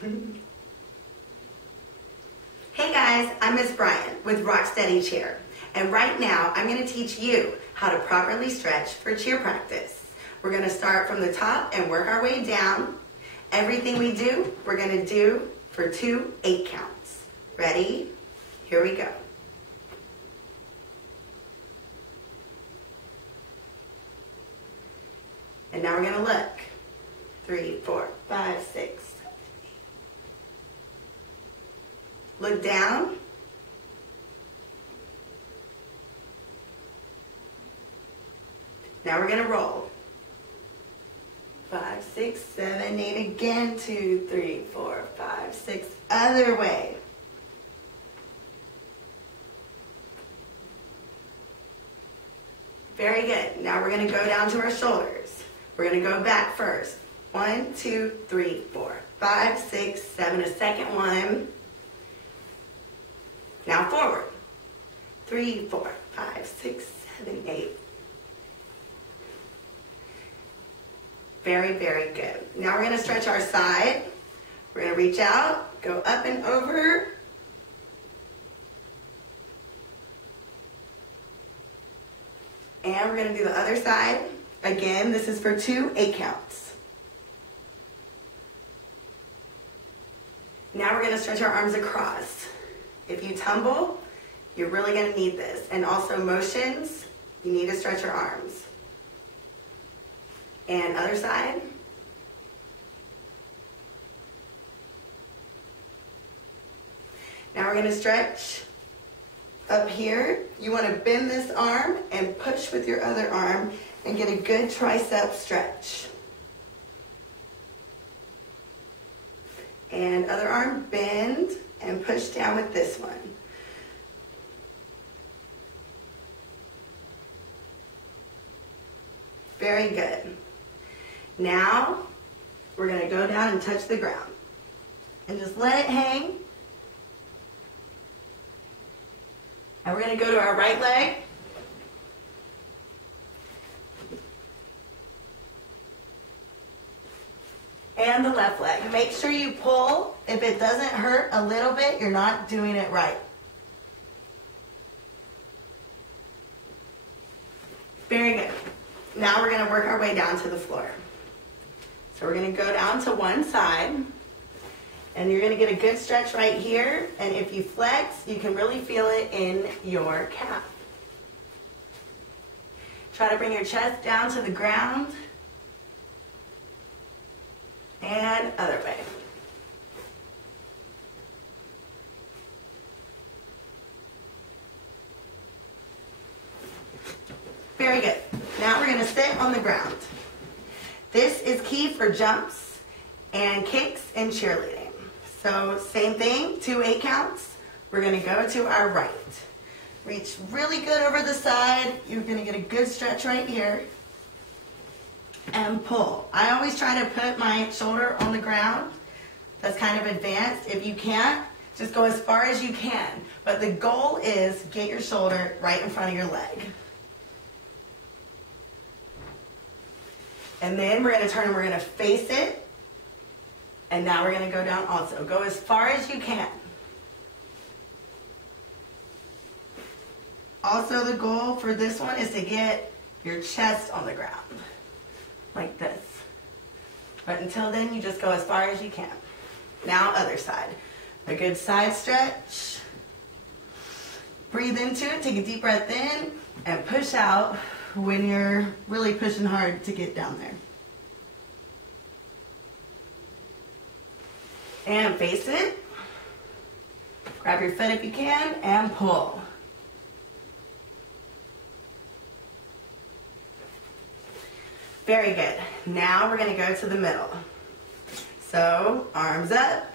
Hey guys, I'm Miss Bryan with Rock Steady Cheer, and right now I'm going to teach you how to properly stretch for cheer practice. We're going to start from the top and work our way down. Everything we do, we're going to do for 2 8 counts. Ready? Here we go. And now we're going to look. 3, 4, 5, 6, 7, 8. Look down. Now we're going to roll. 5, 6, 7, 8 again. 2, 3, 4, 5, 6. Other way. Very good. Now we're going to go down to our shoulders. We're going to go back first. 1, 2, 3, 4, 5, 6, 7. A second one. Now forward. 3, 4, 5, 6, 7, 8. Very, very good. Now we're going to stretch our side. We're going to reach out, go up and over. And we're going to do the other side. Again, this is for 2 8 counts. Now we're going to stretch our arms across. If you tumble, you're really going to need this. And also motions, you need to stretch your arms. And other side. Now we're going to stretch up here. You want to bend this arm and push with your other arm and get a good tricep stretch. And other arm, bend and push down with this one. Very good. Now, we're going to go down and touch the ground. And just let it hang. And we're going to go to our right leg. And the left leg. Make sure you pull. If it doesn't hurt a little bit, you're not doing it right. Very good. Now we're going to work our way down to the floor. So we're going to go down to one side. And you're going to get a good stretch right here. And if you flex, you can really feel it in your calf. Try to bring your chest down to the ground. And other way. Very good. Now we're going to sit on the ground. This is key for jumps and kicks and cheerleading. So same thing, 2 8 counts. We're going to go to our right. Reach really good over the side. You're going to get a good stretch right here. And pull. I always try to put my shoulder on the ground. That's kind of advanced. If you can't, just go as far as you can. But the goal is get your shoulder right in front of your leg. And then we're going to turn and we're going to face it. And now we're going to go down also. Go as far as you can. Also, the goal for this one is to get your chest on the ground. Like this. But until then, you just go as far as you can. Now, other side. A good side stretch. Breathe into it. Take a deep breath in. And push out when you're really pushing hard to get down there. And face it. Grab your foot if you can and pull. Very good. Now we're going to go to the middle. So arms up,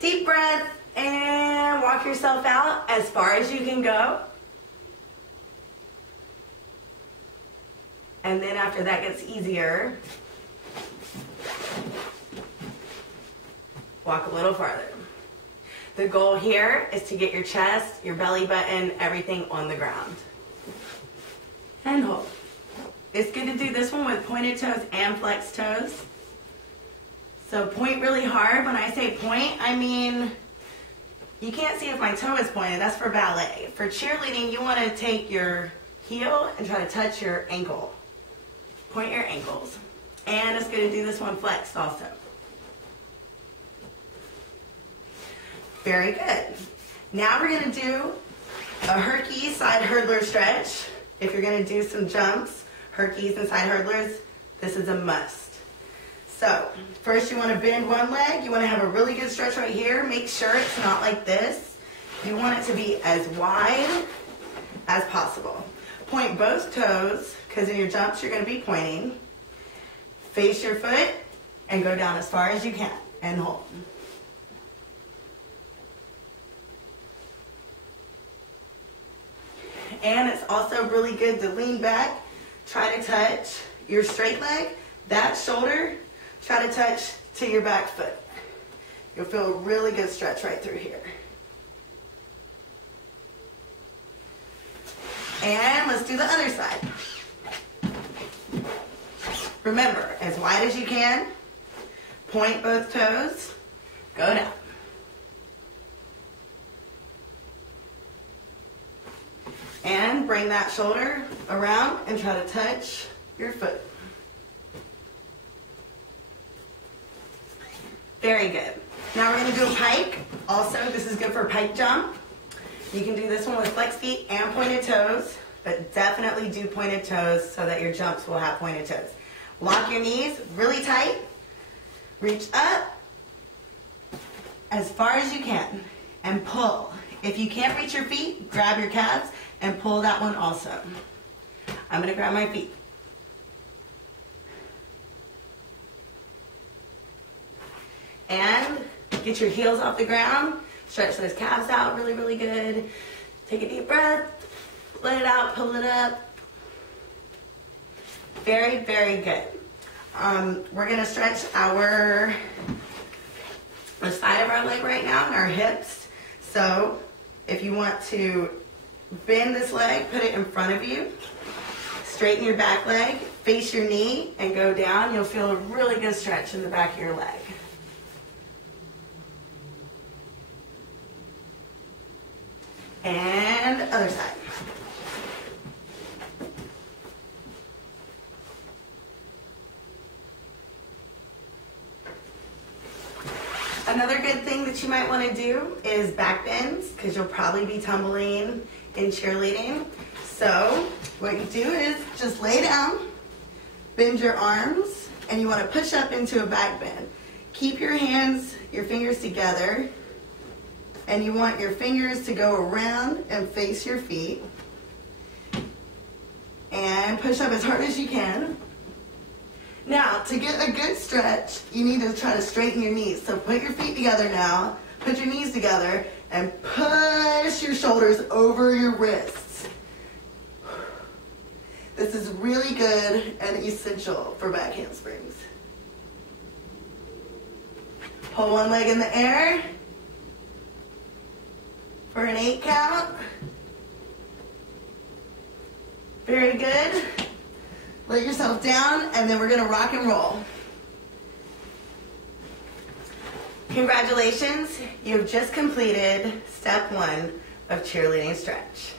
deep breath, and walk yourself out as far as you can go. And then after that gets easier, walk a little farther. The goal here is to get your chest, your belly button, everything on the ground. And hold. It's good to do this one with pointed toes and flexed toes. So point really hard. When I say point, I mean, you can't see if my toe is pointed. That's for ballet. For cheerleading, you want to take your heel and try to touch your ankle. Point your ankles. And it's going to do this one flexed also. Very good. Now we're going to do a Herky side hurdler stretch. If you're going to do some jumps, Herkies and side hurdlers, this is a must. So first you want to bend one leg. You want to have a really good stretch right here. Make sure it's not like this. You want it to be as wide as possible. Point both toes, because in your jumps you're going to be pointing. Face your foot and go down as far as you can and hold. And it's also really good to lean back, try to touch your straight leg, that shoulder, try to touch to your back foot. You'll feel a really good stretch right through here. And let's do the other side. Remember, as wide as you can, point both toes, go down. And bring that shoulder around and try to touch your foot. Very good. Now we're going to do a pike. Also, this is good for a pike jump. You can do this one with flex feet and pointed toes, but definitely do pointed toes so that your jumps will have pointed toes. Lock your knees really tight. Reach up as far as you can and pull. If you can't reach your feet, grab your calves and pull that one also. I'm going to grab my feet. And get your heels off the ground. Stretch those calves out really, really good. Take a deep breath. Let it out, pull it up. Very, very good. We're going to stretch the side of our leg right now and our hips. So if you want to bend this leg, put it in front of you. Straighten your back leg, face your knee, and go down. You'll feel a really good stretch in the back of your leg. And other side. Another good thing that you might want to do is back bends, because you'll probably be tumbling in cheerleading. So what you do is just lay down, bend your arms, and you want to push up into a back bend. Keep your hands, your fingers together, and you want your fingers to go around and face your feet. And push up as hard as you can. Now, to get a good stretch, you need to try to straighten your knees. So put your feet together now, put your knees together, and push your shoulders over your wrists. This is really good and essential for back handsprings. Hold one leg in the air for an 8 count. Very good. Let yourself down, and then we're going to rock and roll. Congratulations, you've just completed step 1 of cheerleading stretch.